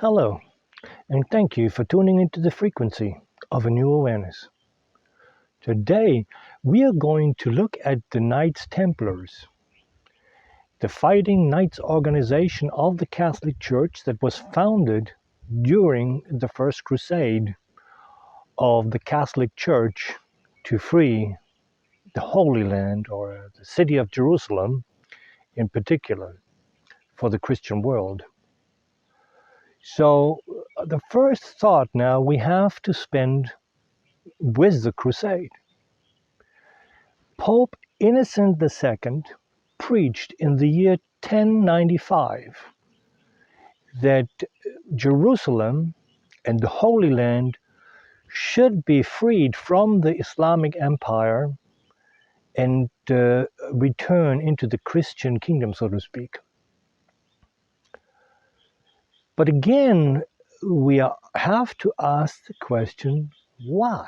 Hello, and thank you for tuning into the frequency of a new awareness. Today, we are going to look at the Knights Templars, the fighting knights organization of the Catholic Church that was founded during the First Crusade of the Catholic Church to free the Holy Land, or the city of Jerusalem in particular, for the Christian world. So, the first thought now we have to spend with the crusade. Pope Innocent II preached in the year 1095 that Jerusalem and the Holy Land should be freed from the Islamic Empire and return into the Christian kingdom, so to speak. But again, we have to ask the question, why?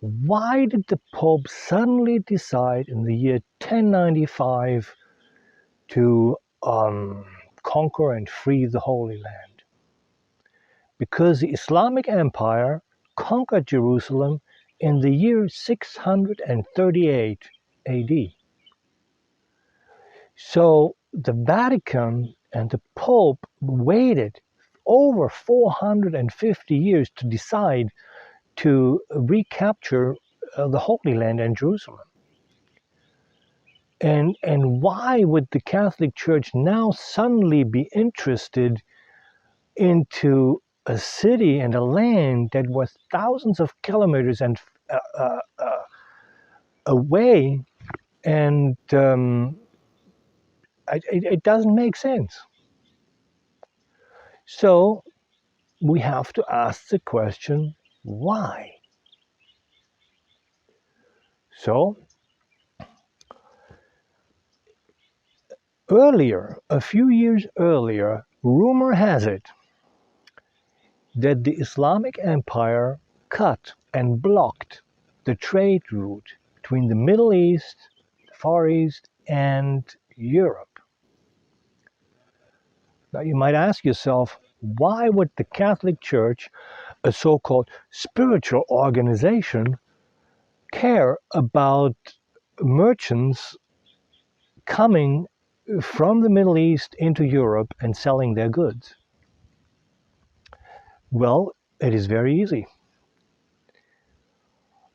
Why did the Pope suddenly decide in the year 1095 to conquer and free the Holy Land? Because the Islamic Empire conquered Jerusalem in the year 638 AD. So the Vatican and the Pope waited over 450 years to decide to recapture the Holy Land and Jerusalem. And why would the Catholic Church now suddenly be interested into a city and a land that was thousands of kilometers and away, and it doesn't make sense. So we have to ask the question, why? So earlier, a few years earlier, rumor has it that the Islamic Empire cut and blocked the trade route between the Middle East, the Far East, and Europe. Now you might ask yourself, why would the Catholic Church, a so-called spiritual organization, care about merchants coming from the Middle East into Europe and selling their goods? Well, it is very easy.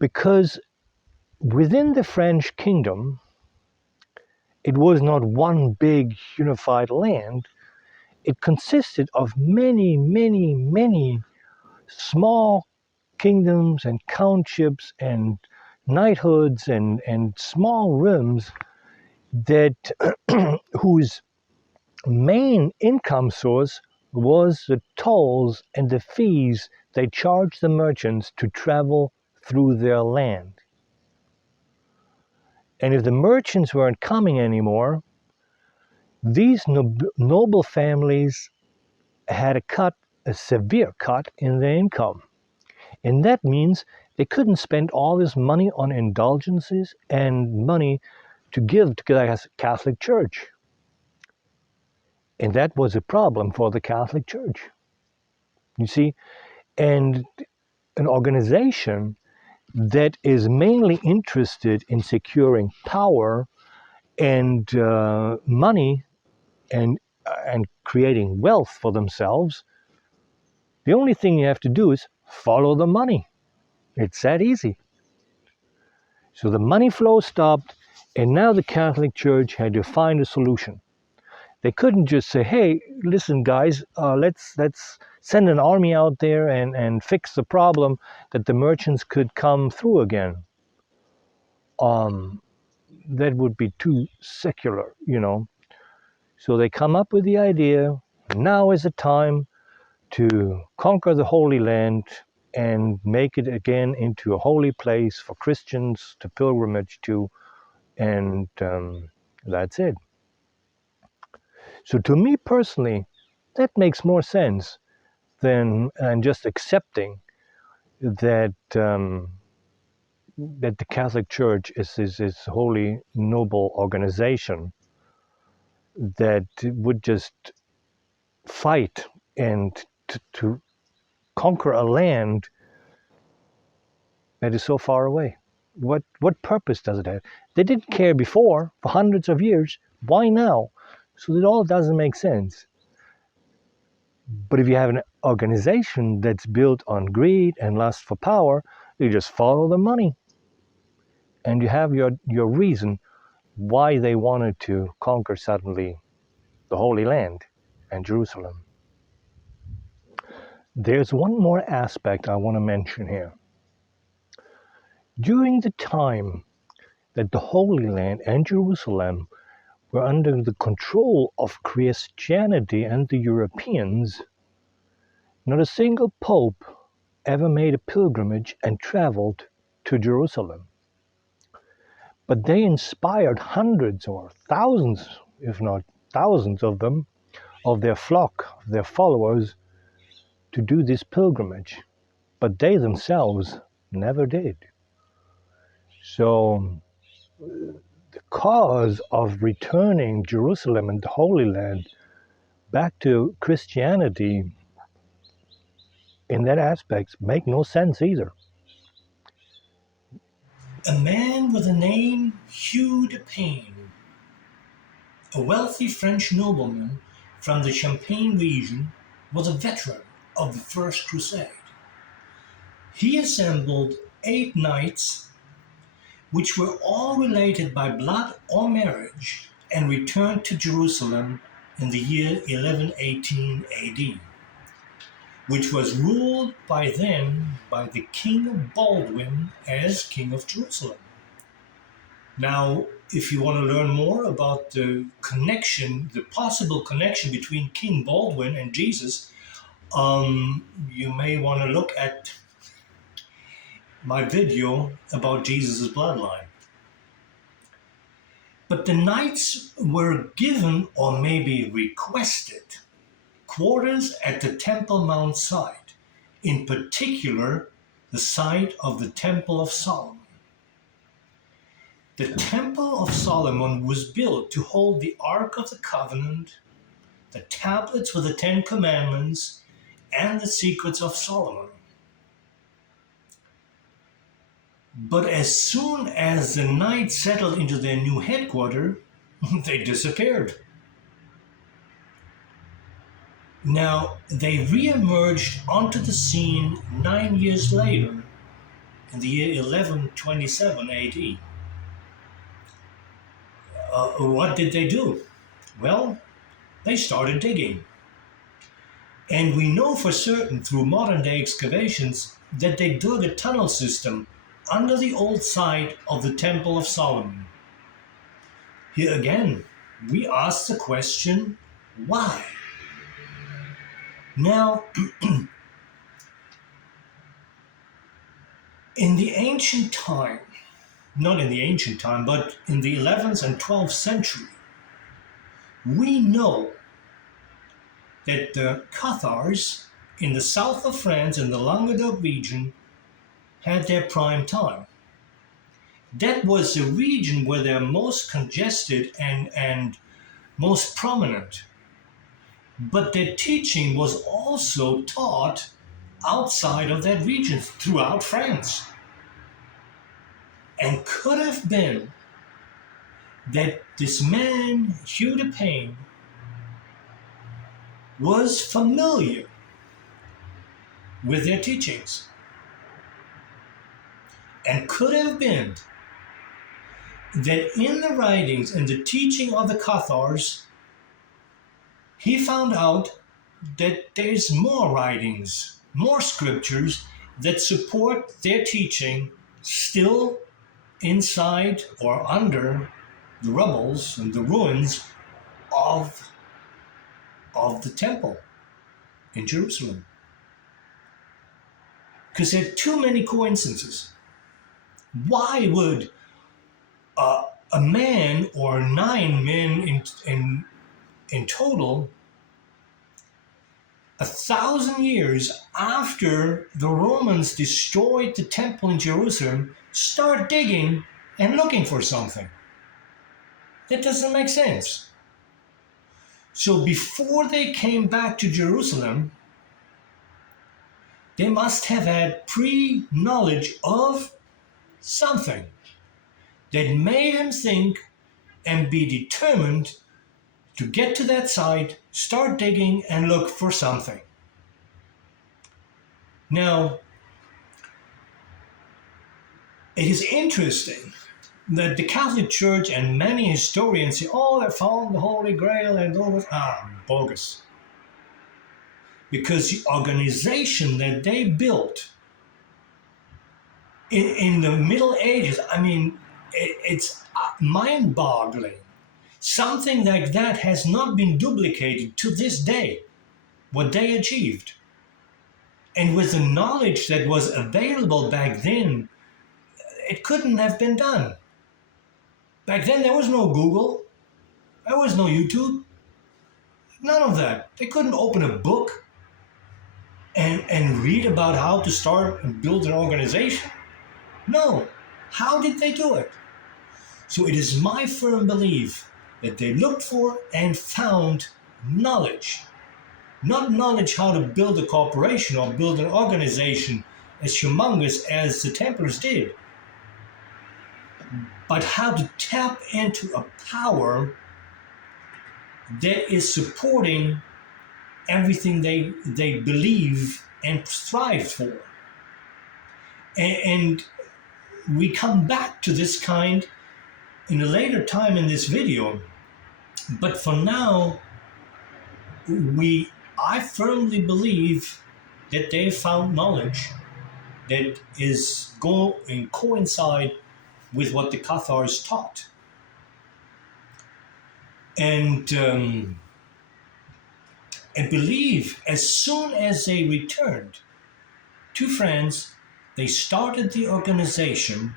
Because within the French kingdom, it was not one big unified land. It consisted of many, many, many small kingdoms and countships and knighthoods and small realms that whose main income source was the tolls and the fees they charged the merchants to travel through their land. And if the merchants weren't coming anymore, these noble families had a severe cut in their income. And that means they couldn't spend all this money on indulgences and money to give to the Catholic Church. And that was a problem for the Catholic Church. You see, and an organization that is mainly interested in securing power and money and creating wealth for themselves, the only thing you have to do is follow the money. It's that easy. So the money flow stopped, and now the Catholic Church had to find a solution. They couldn't just say, hey, listen, guys, let's send an army out there and fix the problem that the merchants could come through again. That would be too secular, you know. So they come up with the idea, now is the time to conquer the Holy Land and make it again into a holy place for Christians to pilgrimage to, and that's it. So to me personally, that makes more sense than just accepting that that the Catholic Church is this holy, noble organization that would just fight and to conquer a land that is so far away? What purpose does it have? They didn't care before for hundreds of years. Why now? So it all doesn't make sense. But if you have an organization that's built on greed and lust for power, you just follow the money. And you have your reason why they wanted to conquer suddenly the Holy Land and Jerusalem. There's one more aspect I want to mention here. During the time that the Holy Land and Jerusalem were under the control of Christianity and the Europeans, not a single pope ever made a pilgrimage and traveled to Jerusalem. But they inspired hundreds or thousands, if not thousands of them, of their flock, of their followers, to do this pilgrimage. But they themselves never did. So the cause of returning Jerusalem and the Holy Land back to Christianity in that aspect make no sense either. A man with the name Hugh de Payne, a wealthy French nobleman from the Champagne region, was a veteran of the First Crusade. He assembled 8 knights, which were all related by blood or marriage, and returned to Jerusalem in the year 1118 AD, which was ruled by the King Baldwin as King of Jerusalem. Now, if you want to learn more about the possible connection between King Baldwin and Jesus, you may want to look at my video about Jesus' bloodline. But the knights were given, or maybe requested, quarters at the Temple Mount site, in particular the site of the Temple of Solomon. The Temple of Solomon was built to hold the Ark of the Covenant, the tablets with the 10 Commandments, and the secrets of Solomon. But as soon as the knights settled into their new headquarters, they disappeared. Now, they re-emerged onto the scene 9 years later, in the year 1127 AD. What did they do? Well, they started digging. And we know for certain through modern day excavations that they dug a tunnel system under the old site of the Temple of Solomon. Here again, we ask the question, why? Now, in the ancient time, not in the ancient time, but in the 11th and 12th century, we know that the Cathars in the south of France, in the Languedoc region, had their prime time. That was the region where they're most congested and most prominent. But their teaching was also taught outside of that region, throughout France. And could have been that this man, Hugh de Payne, was familiar with their teachings. And could have been that in the writings and the teaching of the Cathars, he found out that there's more writings, more scriptures that support their teaching still inside or under the rubbles and the ruins of the temple in Jerusalem. Because there are too many coincidences. Why would a man or 9 men in total, 1,000 years after the Romans destroyed the temple in Jerusalem, start digging and looking for something? That doesn't make sense. So before they came back to Jerusalem, they must have had pre-knowledge of something that made them think and be determined to get to that site, start digging, and look for something. Now, it is interesting that the Catholic Church and many historians say, oh, they found the Holy Grail and all that. Bogus. Because the organization that they built in the Middle Ages, I mean, it's mind-boggling. Something like that has not been duplicated to this day, what they achieved. And with the knowledge that was available back then, it couldn't have been done. Back then, there was no Google, there was no YouTube, none of that. They couldn't open a book and read about how to start and build an organization. No. How did they do it? So it is my firm belief that they looked for and found knowledge. Not knowledge how to build a corporation or build an organization as humongous as the Templars did, but how to tap into a power that is supporting everything they believe and strive for. And we come back to this kind in a later time in this video, but for now, I firmly believe that they found knowledge that is coincide with what the Cathars taught. And believe as soon as they returned to France, they started the organization,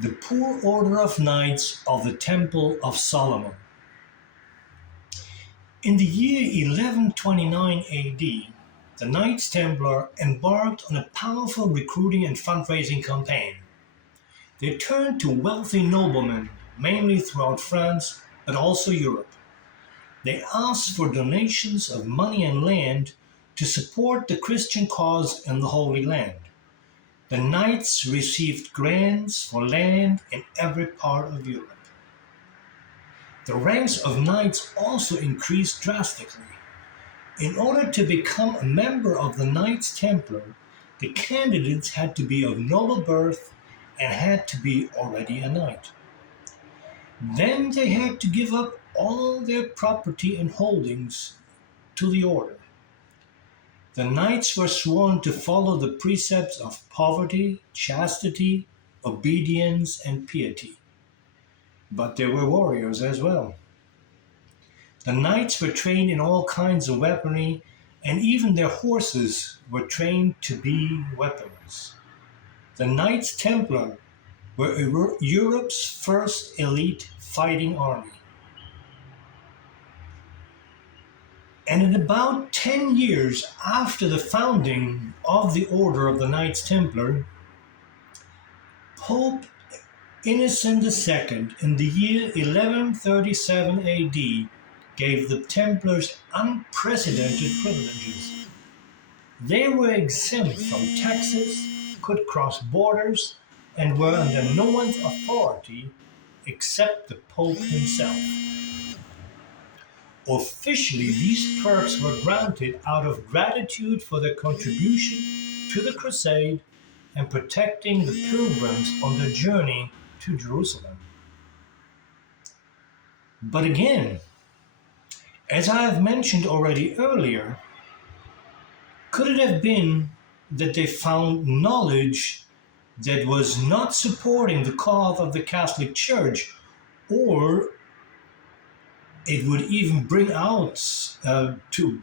the Poor Order of Knights of the Temple of Solomon. In the year 1129 AD, the Knights Templar embarked on a powerful recruiting and fundraising campaign. They turned to wealthy noblemen, mainly throughout France, but also Europe. They asked for donations of money and land to support the Christian cause in the Holy Land. The Knights received grants for land in every part of Europe. The ranks of Knights also increased drastically. In order to become a member of the Knights Templar, the candidates had to be of noble birth and had to be already a knight. Then they had to give up all their property and holdings to the order. The knights were sworn to follow the precepts of poverty, chastity, obedience, and piety. But they were warriors as well. The knights were trained in all kinds of weaponry, and even their horses were trained to be weapons. The Knights Templar were Europe's first elite fighting army. And in about 10 years after the founding of the Order of the Knights Templar, Pope Innocent II, in the year 1137 AD, gave the Templars unprecedented privileges. They were exempt from taxes, could cross borders, and were under no one's authority except the Pope himself. Officially, these perks were granted out of gratitude for their contribution to the Crusade and protecting the pilgrims on their journey to Jerusalem. But again, as I have mentioned already earlier, could it have been that they found knowledge that was not supporting the cause of the Catholic Church, or it would even bring out to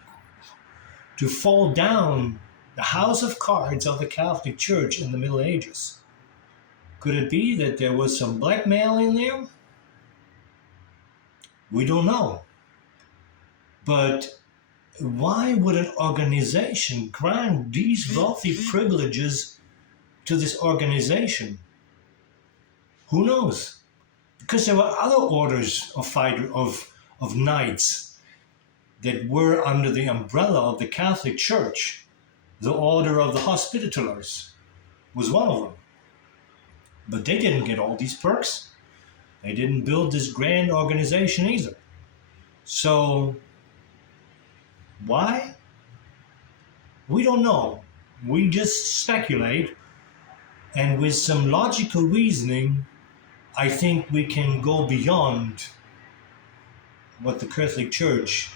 fall down the house of cards of the Catholic Church in the Middle Ages? Could it be that there was some blackmail in there? We don't know. But why would an organization grant these wealthy privileges to this organization? Who knows? Because there were other orders of knights that were under the umbrella of the Catholic Church. The Order of the Hospitallers was one of them. But they didn't get all these perks. They didn't build this grand organization either. So, why? We don't know. We just speculate, and with some logical reasoning, I think we can go beyond what the Catholic Church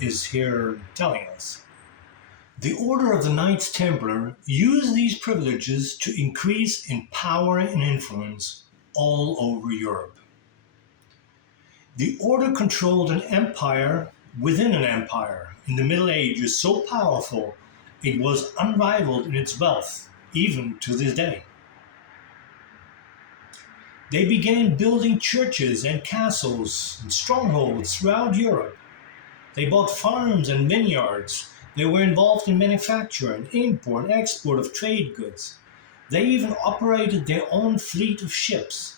is here telling us. The Order of the Knights Templar used these privileges to increase in power and influence all over Europe. The Order controlled an empire within an empire in the Middle Ages so powerful it was unrivaled in its wealth, even to this day. They began building churches and castles and strongholds throughout Europe. They bought farms and vineyards. They were involved in manufacture and import and export of trade goods. They even operated their own fleet of ships.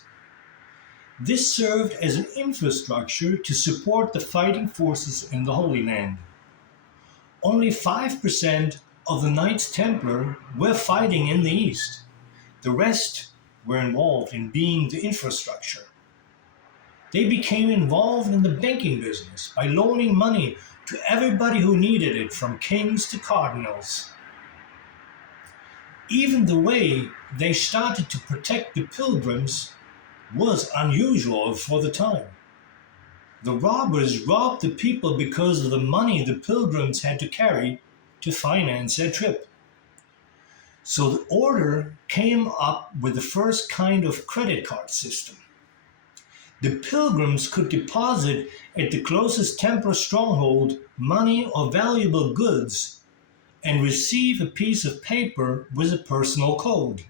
This served as an infrastructure to support the fighting forces in the Holy Land. Only 5% of the Knights Templar were fighting in the East. The rest were involved in being the infrastructure. They became involved in the banking business by loaning money to everybody who needed it, from kings to cardinals. Even the way they started to protect the pilgrims was unusual for the time. The robbers robbed the people because of the money the pilgrims had to carry to finance their trip. So the order came up with the first kind of credit card system. The pilgrims could deposit at the closest Templar stronghold money or valuable goods and receive a piece of paper with a personal code.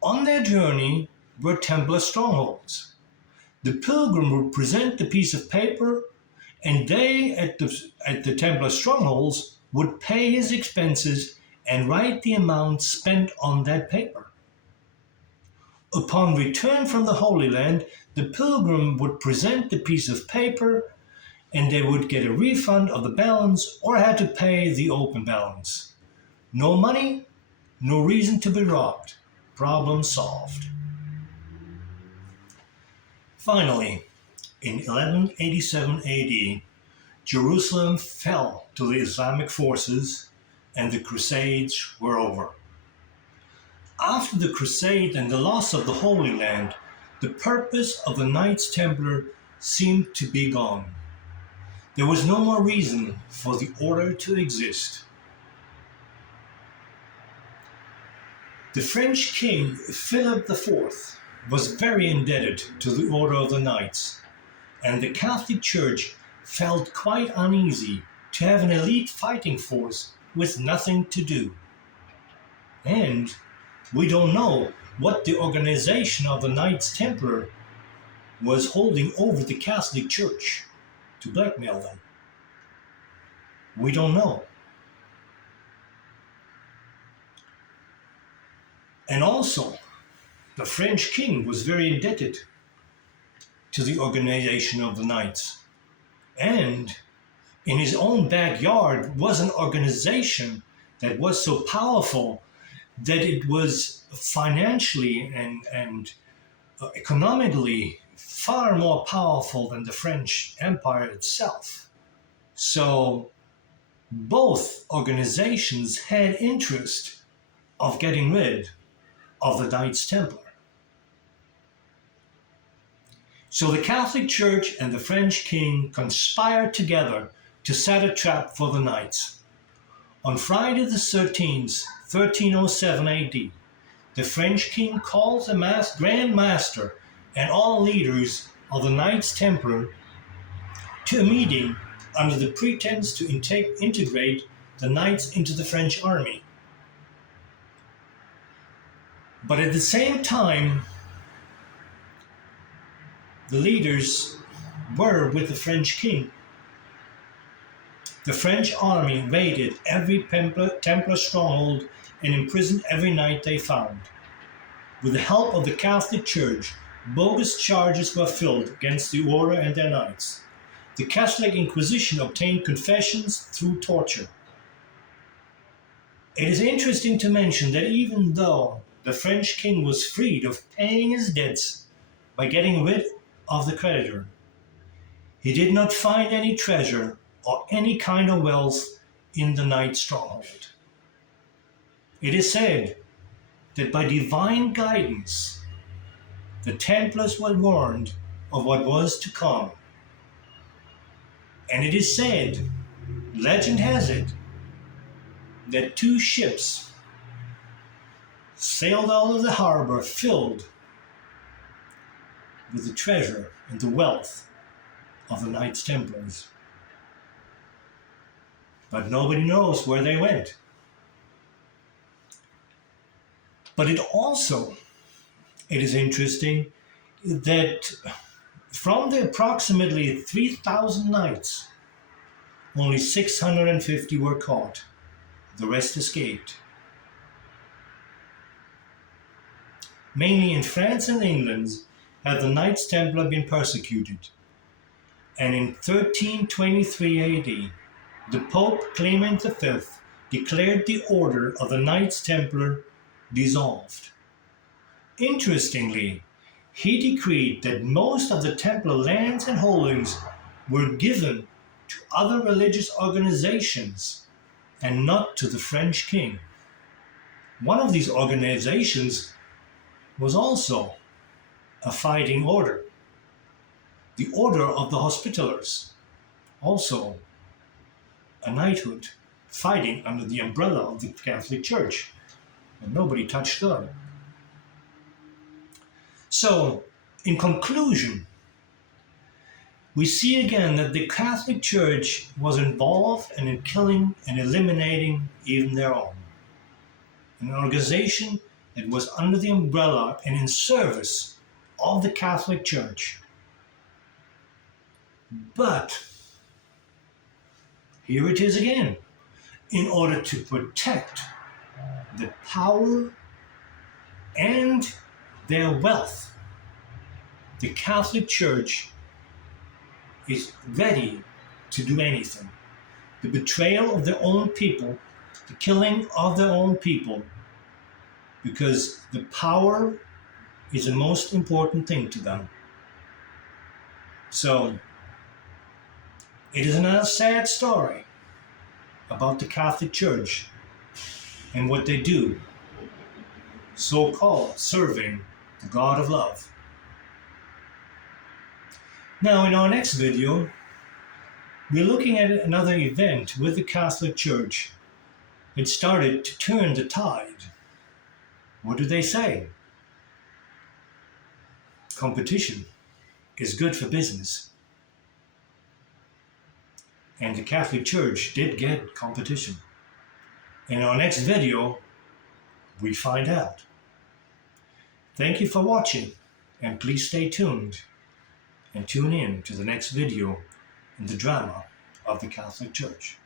On their journey were Templar strongholds. The pilgrim would present the piece of paper, and they at the Templar strongholds would pay his expenses and write the amount spent on that paper. Upon return from the Holy Land, the pilgrim would present the piece of paper, and they would get a refund of the balance or had to pay the open balance. No money, no reason to be robbed. Problem solved. Finally, in 1187 AD, Jerusalem fell to the Islamic forces and the Crusades were over. After the Crusade and the loss of the Holy Land, the purpose of the Knights Templar seemed to be gone. There was no more reason for the order to exist. The French king Philip IV was very indebted to the Order of the Knights, and the Catholic Church felt quite uneasy to have an elite fighting force with nothing to do. And we don't know what the organization of the Knights Templar was holding over the Catholic Church to blackmail them. We don't know. And also, the French king was very indebted to the organization of the Knights. And in his own backyard was an organization that was so powerful that it was financially and economically far more powerful than the French Empire itself. So both organizations had interest of getting rid of the Knights Templar. So the Catholic Church and the French king conspired together to set a trap for the Knights. On Friday the 13th, 1307 AD, the French king called the Grand Master and all leaders of the Knights Templar to a meeting under the pretense to integrate the Knights into the French army. But at the same time, the leaders were with the French king. The French army raided every Templar stronghold and imprisoned every knight they found. With the help of the Catholic Church, bogus charges were filed against the order and their knights. the Catholic Inquisition obtained confessions through torture. It is interesting to mention that even though the French king was freed of paying his debts by getting rid of the creditor, he did not find any treasure or any kind of wealth in the Knight stronghold. It is said that by divine guidance, the Templars were warned of what was to come. And it is said, legend has it, that 2 ships sailed out of the harbor filled with the treasure and the wealth of the Knights Templars. But nobody knows where they went. But it is interesting that from the approximately 3,000 knights, only 650 were caught. The rest escaped. Mainly in France and England had the Knights Templar been persecuted. And in 1323 AD, the Pope Clement V declared the order of the Knights Templar dissolved. Interestingly, he decreed that most of the Templar lands and holdings were given to other religious organizations and not to the French king. One of these organizations was also a fighting order, the Order of the Hospitallers, also a knighthood fighting under the umbrella of the Catholic Church, and nobody touched them. So, in conclusion, we see again that the Catholic Church was involved in killing and eliminating even their own. An organization that was under the umbrella and in service of the Catholic Church. But, here it is again, in order to protect the power and their wealth, the Catholic Church is ready to do anything. The betrayal of their own people, the killing of their own people, because the power is the most important thing to them. So, it is another sad story about the Catholic Church and what they do, so-called serving the God of love. Now, in our next video, we're looking at another event with the Catholic Church. It started to turn the tide. What do they say? Competition is good for business. And the Catholic Church did get competition. In our next video, we find out. Thank you for watching, and please stay tuned and tune in to the next video in the drama of the Catholic Church.